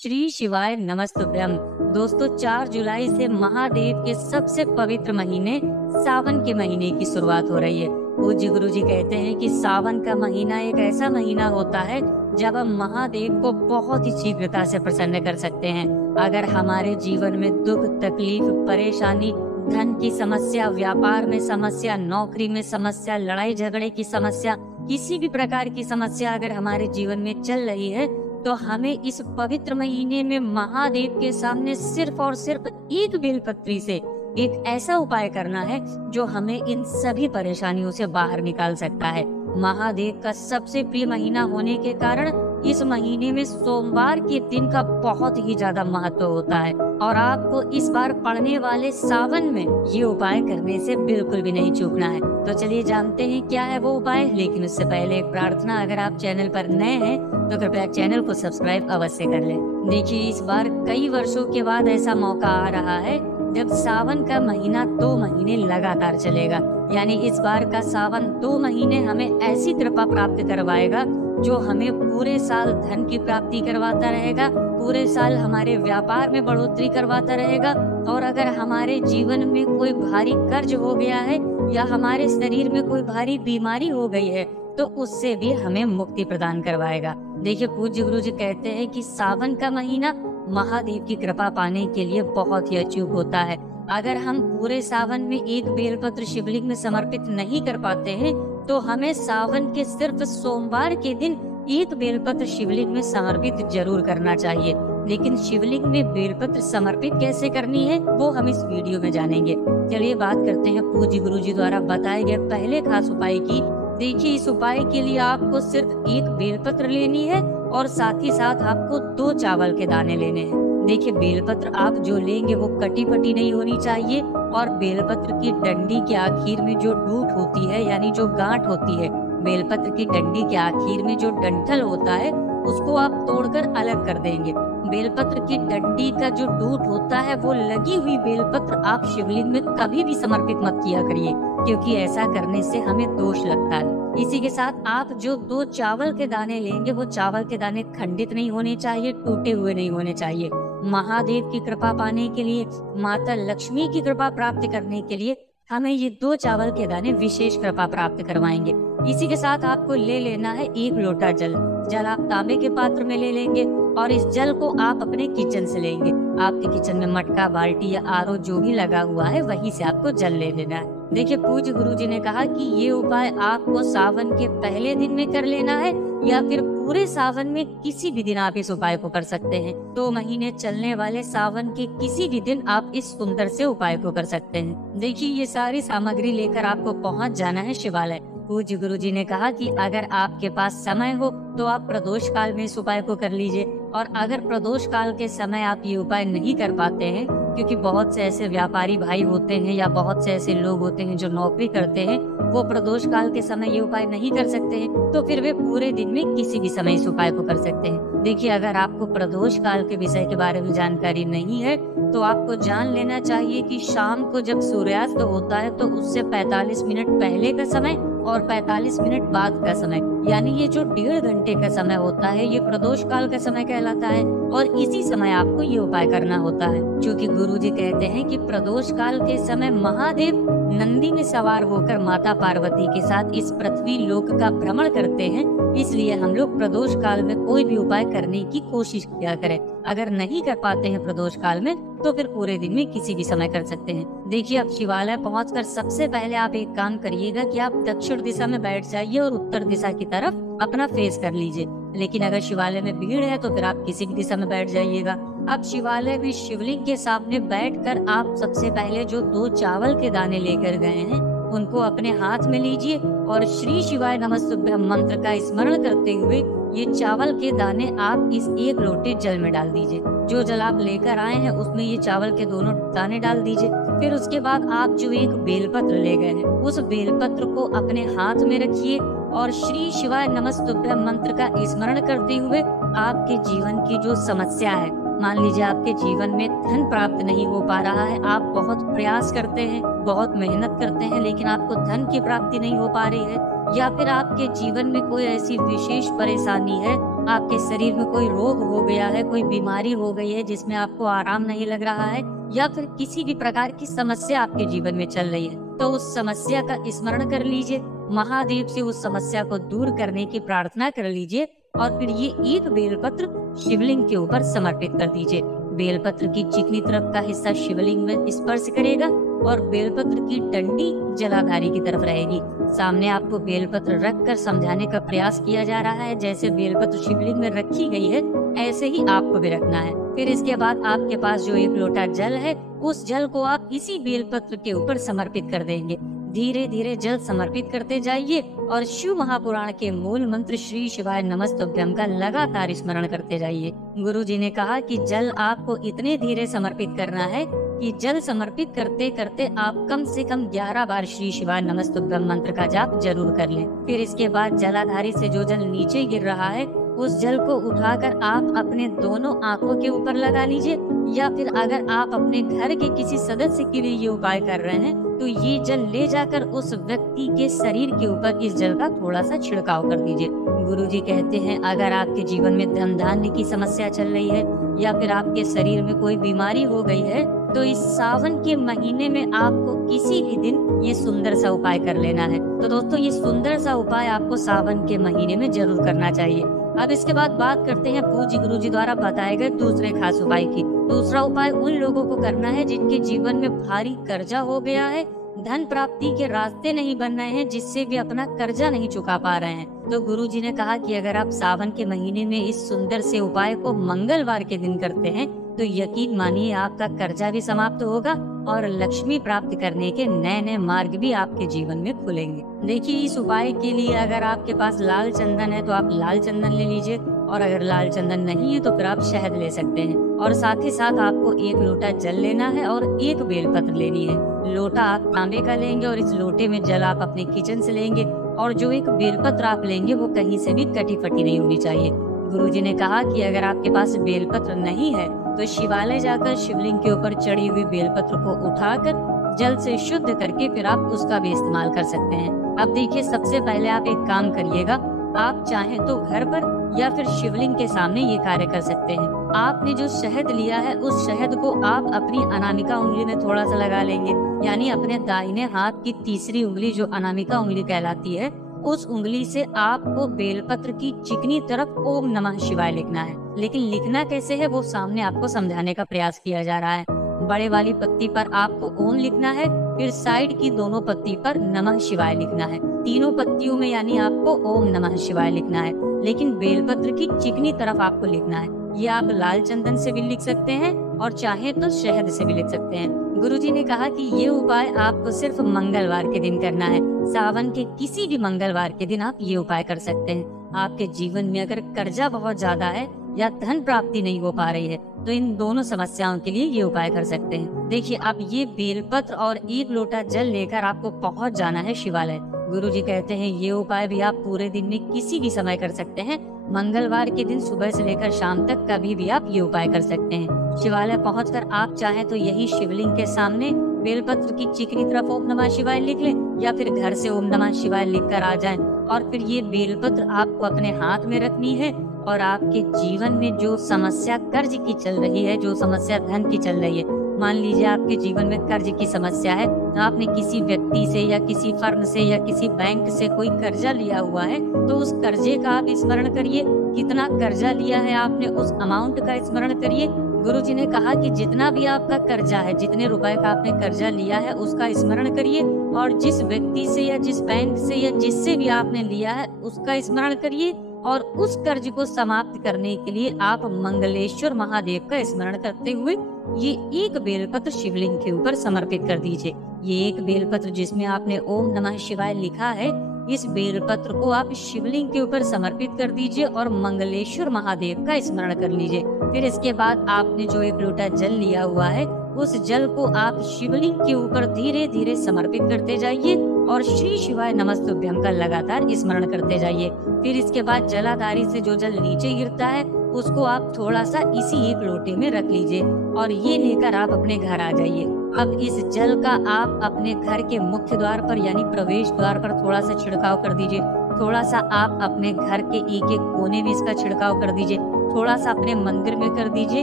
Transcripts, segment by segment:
श्री शिवाय नमस्तुभ्यम। दोस्तों 4 जुलाई से महादेव के सबसे पवित्र महीने सावन के महीने की शुरुआत हो रही है। पूज्य गुरु जी कहते हैं कि सावन का महीना एक ऐसा महीना होता है जब हम महादेव को बहुत ही शीघ्रता से प्रसन्न कर सकते हैं। अगर हमारे जीवन में दुख, तकलीफ, परेशानी, धन की समस्या, व्यापार में समस्या, नौकरी में समस्या, लड़ाई झगड़े की समस्या, किसी भी प्रकार की समस्या अगर हमारे जीवन में चल रही है तो हमें इस पवित्र महीने में महादेव के सामने सिर्फ और सिर्फ एक बेलपत्री से एक ऐसा उपाय करना है जो हमें इन सभी परेशानियों से बाहर निकाल सकता है। महादेव का सबसे प्रिय महीना होने के कारण इस महीने में सोमवार के दिन का बहुत ही ज्यादा महत्व होता है और आपको इस बार पड़ने वाले सावन में ये उपाय करने से बिल्कुल भी नहीं चूकना है। तो चलिए जानते हैं क्या है वो उपाय। लेकिन उससे पहले एक प्रार्थना, अगर आप चैनल पर नए हैं तो कृपया चैनल को सब्सक्राइब अवश्य कर लें। देखिए, इस बार कई वर्षों के बाद ऐसा मौका आ रहा है जब सावन का महीना 2 महीने लगातार चलेगा। यानी इस बार का सावन 2 महीने हमें ऐसी कृपा प्राप्त करवाएगा जो हमें पूरे साल धन की प्राप्ति करवाता रहेगा, पूरे साल हमारे व्यापार में बढ़ोतरी करवाता रहेगा। और अगर हमारे जीवन में कोई भारी कर्ज हो गया है या हमारे शरीर में कोई भारी बीमारी हो गई है तो उससे भी हमें मुक्ति प्रदान करवाएगा। देखिए, पूज्य गुरु जी कहते हैं कि सावन का महीना महादेव की कृपा पाने के लिए बहुत ही अचूक होता है। अगर हम पूरे सावन में एक बेलपत्र शिवलिंग में समर्पित नहीं कर पाते हैं तो हमें सावन के सिर्फ सोमवार के दिन एक बेलपत्र शिवलिंग में समर्पित जरूर करना चाहिए। लेकिन शिवलिंग में बेलपत्र समर्पित कैसे करनी है वो हम इस वीडियो में जानेंगे। चलिए बात करते हैं पूज्य गुरु जी द्वारा बताए गए पहले खास उपाय की। देखिए, इस उपाय के लिए आपको सिर्फ एक बेलपत्र लेनी है और साथ ही साथ आपको 2 चावल के दाने लेने हैं। देखिए, बेलपत्र आप जो लेंगे वो कटी पटी नहीं होनी चाहिए और बेलपत्र की डंडी के आखिर में जो डूट होती है यानी जो गांठ होती है, बेलपत्र की डंडी के आखिर में जो डंठल होता है उसको आप तोड़कर अलग कर देंगे। बेलपत्र की डंडी का जो डूट होता है वो लगी हुई बेलपत्र आप शिवलिंग में कभी भी समर्पित मत किया करिए, क्योंकि ऐसा करने से हमें दोष लगता है। इसी के साथ आप जो 2 चावल के दाने लेंगे वो चावल के दाने खंडित नहीं होने चाहिए, टूटे हुए नहीं होने चाहिए। महादेव की कृपा पाने के लिए, माता लक्ष्मी की कृपा प्राप्त करने के लिए हमें ये 2 चावल के दाने विशेष कृपा प्राप्त करवाएंगे। इसी के साथ आपको ले लेना है 1 लोटा जल। जल आप तांबे के पात्र में ले लेंगे और इस जल को आप अपने किचन से लेंगे। आपके किचन में मटका, बाल्टी या आरओ जो भी लगा हुआ है वहीं से आपको जल ले लेना है। देखिए, पूज्य गुरु जी ने कहा कि ये उपाय आपको सावन के पहले दिन में कर लेना है या फिर पूरे सावन में किसी भी दिन आप इस उपाय को कर सकते हैं। 2 महीने चलने वाले सावन के किसी भी दिन आप इस सुंदर से उपाय को कर सकते हैं। देखिए, ये सारी सामग्री लेकर आपको पहुंच जाना है शिवालय। पूज्य गुरु जी ने कहा कि अगर आपके पास समय हो तो आप प्रदोष काल में इस उपाय को कर लीजिए, और अगर प्रदोष काल के समय आप ये उपाय नहीं कर पाते हैं, क्योंकि बहुत से ऐसे व्यापारी भाई होते हैं या बहुत से ऐसे लोग होते हैं जो नौकरी करते हैं, वो प्रदोष काल के समय ये उपाय नहीं कर सकते हैं, तो फिर वे पूरे दिन में किसी भी समय इस उपाय को कर सकते हैं। देखिए, अगर आपको प्रदोष काल के विषय के बारे में जानकारी नहीं है तो आपको जान लेना चाहिए कि शाम को जब सूर्यास्त होता है तो उससे 45 मिनट पहले का समय और 45 मिनट बाद का समय, यानी ये जो 1.5 घंटे का समय होता है ये प्रदोष काल का समय कहलाता है। और इसी समय आपको ये उपाय करना होता है, क्योंकि गुरु जी कहते हैं कि प्रदोष काल के समय महादेव नंदी में सवार होकर माता पार्वती के साथ इस पृथ्वी लोक का भ्रमण करते हैं। इसलिए हम लोग प्रदोष काल में कोई भी उपाय करने की कोशिश किया करें। अगर नहीं कर पाते हैं प्रदोष काल में तो फिर पूरे दिन में किसी भी समय कर सकते हैं। देखिए, अब शिवालय पहुंचकर सबसे पहले आप एक काम करिएगा कि आप दक्षिण दिशा में बैठ जाइए और उत्तर दिशा की तरफ अपना फेस कर लीजिए। लेकिन अगर शिवालय में भीड़ है तो फिर आप किसी भी दिशा में बैठ जाइएगा। अब शिवालय में शिवलिंग के सामने बैठकर आप सबसे पहले जो 2 चावल के दाने लेकर गए हैं उनको अपने हाथ में लीजिए और श्री शिवाय नमस्तुभ्यम मंत्र का स्मरण करते हुए ये चावल के दाने आप इस 1 लोटे जल में डाल दीजिए। जो जल आप लेकर आए हैं उसमें ये चावल के दोनों दाने डाल दीजिए। फिर उसके बाद आप जो एक बेलपत्र ले गए हैं उस बेलपत्र को अपने हाथ में रखिए और श्री शिवाय नमस्तुभ्यम मंत्र का स्मरण करते हुए आपके जीवन की जो समस्या है, मान लीजिए आपके जीवन में धन प्राप्त नहीं हो पा रहा है, आप बहुत प्रयास करते हैं, बहुत मेहनत करते हैं लेकिन आपको धन की प्राप्ति नहीं हो पा रही है, या फिर आपके जीवन में कोई ऐसी विशेष परेशानी है आपके शरीर में कोई रोग हो गया है, कोई बीमारी हो गई है जिसमें आपको आराम नहीं लग रहा है, या फिर किसी भी प्रकार की समस्या आपके जीवन में चल रही है, तो उस समस्या का स्मरण कर लीजिए, महादेव से उस समस्या को दूर करने की प्रार्थना कर लीजिए और फिर ये एक बेलपत्र शिवलिंग के ऊपर समर्पित कर दीजिए। बेलपत्र की चिकनी तरफ का हिस्सा शिवलिंग में स्पर्श करेगा और बेलपत्र की डंडी जलाधारी की तरफ रहेगी। सामने आपको बेलपत्र रख कर समझाने का प्रयास किया जा रहा है, जैसे बेलपत्र शिवलिंग में रखी गई है ऐसे ही आपको भी रखना है। फिर इसके बाद आपके पास जो एक लोटा जल है, उस जल को आप इसी बेलपत्र के ऊपर समर्पित कर देंगे। धीरे धीरे जल समर्पित करते जाइए और शिव महापुराण के मूल मंत्र श्री शिवाय नमस्तुभ्यम का लगातार स्मरण करते जाइए। गुरु जी ने कहा कि जल आपको इतने धीरे समर्पित करना है कि जल समर्पित करते करते आप कम से कम 11 बार श्री शिवाय नमस्तुभ्यम मंत्र का जाप जरूर कर लें। फिर इसके बाद जलाधारी से जो जल नीचे गिर रहा है, उस जल को उठाकर आप अपने दोनों आंखों के ऊपर लगा लीजिए, या फिर अगर आप अपने घर के किसी सदस्य के लिए ये उपाय कर रहे हैं तो ये जल ले जाकर उस व्यक्ति के शरीर के ऊपर इस जल का थोड़ा सा छिड़काव कर दीजिए। गुरुजी कहते हैं अगर आपके जीवन में धन धान्य की समस्या चल रही है या फिर आपके शरीर में कोई बीमारी हो गई है, तो इस सावन के महीने में आपको किसी भी दिन ये सुंदर सा उपाय कर लेना है। तो दोस्तों, ये सुंदर सा उपाय आपको सावन के महीने में जरूर करना चाहिए। अब इसके बाद बात करते हैं पूज्य गुरुजी द्वारा बताए गए दूसरे खास उपाय की। दूसरा उपाय उन लोगों को करना है जिनके जीवन में भारी कर्जा हो गया है, धन प्राप्ति के रास्ते नहीं बन रहे हैं, जिससे भी अपना कर्जा नहीं चुका पा रहे हैं। तो गुरुजी ने कहा कि अगर आप सावन के महीने में इस सुंदर से उपाय को मंगलवार के दिन करते हैं तो यकीन मानिए आपका कर्जा भी समाप्त होगा और लक्ष्मी प्राप्त करने के नए नए मार्ग भी आपके जीवन में खुलेंगे। देखिए, इस उपाय के लिए अगर आपके पास लाल चंदन है तो आप लाल चंदन ले लीजिए, और अगर लाल चंदन नहीं है तो फिर आप शहद ले सकते हैं। और साथ ही साथ आपको एक लोटा जल लेना है और एक बेलपत्र लेनी है। लोटा आप तांबे का लेंगे और इस लोटे में जल आप अपने किचन से लेंगे, और जो एक बेलपत्र आप लेंगे वो कहीं से भी कटी फटी नहीं होनी चाहिए। गुरुजी ने कहा कि अगर आपके पास बेलपत्र नहीं है तो शिवालय जाकर शिवलिंग के ऊपर चढ़ी हुई बेलपत्र को उठाकर जल से शुद्ध करके फिर आप उसका भी इस्तेमाल कर सकते हैं। अब देखिए, सबसे पहले आप एक काम करिएगा, आप चाहें तो घर पर या फिर शिवलिंग के सामने ये कार्य कर सकते हैं। आपने जो शहद लिया है उस शहद को आप अपनी अनामिका उंगली में थोड़ा सा लगा लेंगे, यानी अपने दाहिने हाथ की तीसरी उंगली जो अनामिका उंगली कहलाती है, उस उंगली से आपको बेलपत्र की चिकनी तरफ ओम नमः शिवाय लिखना है। लेकिन लिखना कैसे है वो सामने आपको समझाने का प्रयास किया जा रहा है। बड़े वाली पत्ती पर आपको ओम लिखना है, फिर साइड की दोनों पत्ती पर नमः शिवाय लिखना है। तीनों पत्तियों में यानी आपको ओम नमः शिवाय लिखना है, लेकिन बेलपत्र की चिकनी तरफ आपको लिखना है। ये आप लाल चंदन से भी लिख सकते हैं और चाहे तो शहद से भी लिख सकते हैं। गुरुजी ने कहा कि ये उपाय आपको सिर्फ मंगलवार के दिन करना है। सावन के किसी भी मंगलवार के दिन आप ये उपाय कर सकते हैं। आपके जीवन में अगर कर्जा बहुत ज्यादा है या धन प्राप्ति नहीं हो पा रही है तो इन दोनों समस्याओं के लिए ये उपाय कर सकते हैं। देखिए, अब ये बेलपत्र और एक लोटा जल लेकर आपको पहुंच जाना है शिवालय। गुरुजी कहते हैं ये उपाय भी आप पूरे दिन में किसी भी समय कर सकते हैं। मंगलवार के दिन सुबह से लेकर शाम तक कभी भी आप ये उपाय कर सकते हैं। शिवालय पहुंचकर आप चाहें तो यही शिवलिंग के सामने बेलपत्र की चिकनी तरफ ओम नमः शिवाय लिख लें, या फिर घर से ओम नमः शिवाय लिखकर आ जाएं। और फिर ये बेलपत्र आपको अपने हाथ में रखनी है और आपके जीवन में जो समस्या कर्ज की चल रही है, जो समस्या धन की चल रही है, मान लीजिए आपके जीवन में कर्ज की समस्या है, आपने किसी व्यक्ति से या किसी फर्म से या किसी बैंक से कोई कर्जा लिया हुआ है, तो उस कर्जे का आप स्मरण करिए। कितना कर्जा लिया है आपने, उस अमाउंट का स्मरण करिए। गुरुजी ने कहा कि जितना भी आपका कर्जा है, जितने रुपए का आपने कर्जा लिया है उसका स्मरण करिए, और जिस व्यक्ति से या जिस बैंक से या जिससे भी आपने लिया है उसका स्मरण करिए, और उस कर्ज को समाप्त करने के लिए आप मंगलेश्वर महादेव का स्मरण करते हुए ये एक बेलपत्र शिवलिंग के ऊपर समर्पित कर दीजिए। ये एक बेलपत्र जिसमें आपने ओम नमः शिवाय लिखा है, इस बेलपत्र को आप शिवलिंग के ऊपर समर्पित कर दीजिए और मंगलेश्वर महादेव का स्मरण कर लीजिए। फिर इसके बाद आपने जो एक लोटा जल लिया हुआ है, उस जल को आप शिवलिंग के ऊपर धीरे धीरे समर्पित करते जाइए और श्री शिवाय नमस्तुभ्यम का लगातार स्मरण करते जाइए। फिर इसके बाद जलाधारी से जो जल नीचे गिरता है उसको आप थोड़ा सा इसी एक लोटे में रख लीजिए और ये लेकर आप अपने घर आ जाइए। अब इस जल का आप अपने घर के मुख्य द्वार पर यानी प्रवेश द्वार पर थोड़ा सा छिड़काव कर दीजिए। थोड़ा सा आप अपने घर के एक एक कोने में इसका छिड़काव कर दीजिए, थोड़ा सा अपने मंदिर में कर दीजिए,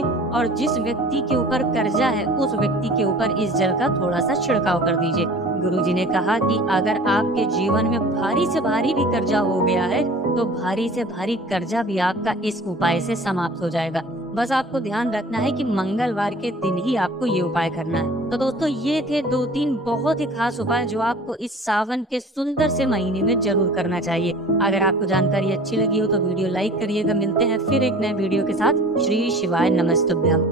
और जिस व्यक्ति के ऊपर कर्जा है उस व्यक्ति के ऊपर इस जल का थोड़ा सा छिड़काव कर दीजिए। गुरुजी ने कहा कि अगर आपके जीवन में भारी से भारी भी कर्जा हो गया है तो भारी से भारी कर्जा भी आपका इस उपाय से समाप्त हो जाएगा। बस आपको ध्यान रखना है कि मंगलवार के दिन ही आपको ये उपाय करना है। तो दोस्तों, ये थे 2-3 बहुत ही खास उपाय जो आपको इस सावन के सुंदर से महीने में जरूर करना चाहिए। अगर आपको जानकारी अच्छी लगी हो तो वीडियो लाइक करिएगा। मिलते हैं फिर एक नए वीडियो के साथ। श्री शिवाय नमस्तुभ्यम।